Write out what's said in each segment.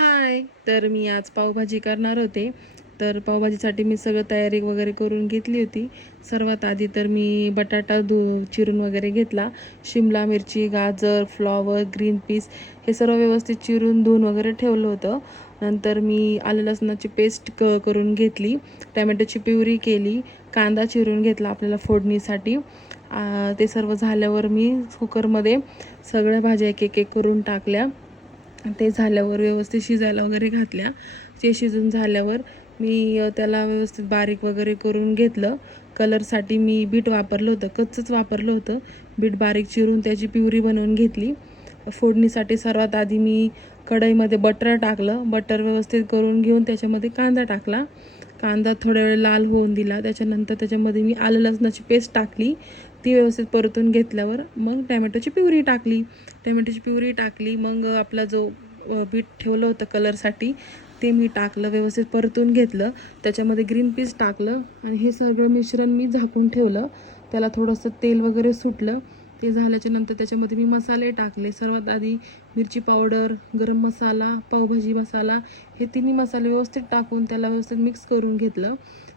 हाय. तर मी आज पावभाजी करणार होते. तर पावभाजीसाठी मी सगळं तयारी वगैरे करून घेतली होती. सर्वात आधी तर मी बटाटा चिरून वगैरे घेतला. शिमला मिरची, गाजर, फ्लॉवर, ग्रीन पीस हे सर्व व्यवस्थित चिरून धुवून वगैरे ठेवलं होतं. नंतर मी आलं लसणाची पेस्ट करून घेतली. टमॅटोची प्युरी केली. कांदा चिरून घेतला आपल्याला फोडणीसाठी. ते सर्व झाल्यावर मी कुकरमध्ये सगळ्या भाज्या एक एक करून टाकल्या. ते झाल्यावर व्यवस्थित शिजायला वगैरे घातल्या. ते शिजून झाल्यावर मी त्याला व्यवस्थित बारीक वगैरे करून घेतलं. कलरसाठी मी बीट वापरलं होतं, कच्चंच वापरलं होतं. बीट बारीक चिरून त्याची प्युरी बनवून घेतली. फोडणीसाठी सर्वात आधी मी कढईमध्ये बटर टाकलं. बटर व्यवस्थित करून घेऊन त्याच्यामध्ये कांदा टाकला. कांदा थोड्या वेळ लाल होऊन दिला. त्याच्यानंतर त्याच्यामध्ये मी आलं लसणाची पेस्ट टाकली. ती व्यवस्थित परतून घेतल्यावर मग टमॅटोची प्युरी टाकली. मग आपला जो बीट ठेवलं होतं कलरसाठी ते मी टाकलं, व्यवस्थित परतून घेतलं. त्याच्यामध्ये ग्रीन पीस टाकलं आणि हे सगळं मिश्रण मी झाकून ठेवलं. त्याला थोडंसं तेल वगैरे सुटलं. ते झाल्याच्या नंतर त्याच्यामध्ये मी मसाले टाकले. सर्वात आधी मिरची पावडर, गरम मसाला, पावभाजी मसाला हे तिन्ही मसाले व्यवस्थित टाकून त्याला व्यवस्थित मिक्स करून घेतलं.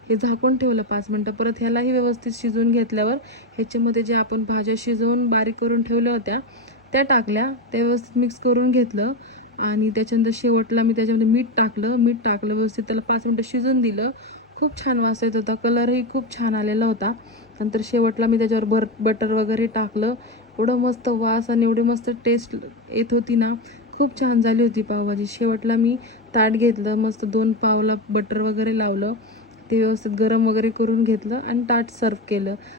हे झाकून ठेवलं 5 मिनटं. परत ह्यालाही व्यवस्थित शिजवून घेतल्यावर ह्याच्यामध्ये जे आपण भाज्या शिजवून बारीक करून ठेवल्या होत्या त्या टाकल्या. त्या व्यवस्थित मिक्स करून घेतलं आणि त्याच्यानंतर शेवटला मी त्याच्यामध्ये मीठ टाकलं व्यवस्थित त्याला 5 मिनटं शिजून दिलं. खूप छान वास येत होता. कलरही खूप छान आलेला होता. नंतर शेवटला मी त्याच्यावर बटर वगैरे टाकलं. एवढं मस्त वास आणि एवढी मस्त टेस्ट येत होती ना, खूप छान झाली होती पावभाजी. शेवटला मी ताट घेतलं, मस्त 2 पावला बटर वगैरे लावलं. ते व्यवस्थित गरम वगैरे करून घेतलं आणि ताट सर्व केलं.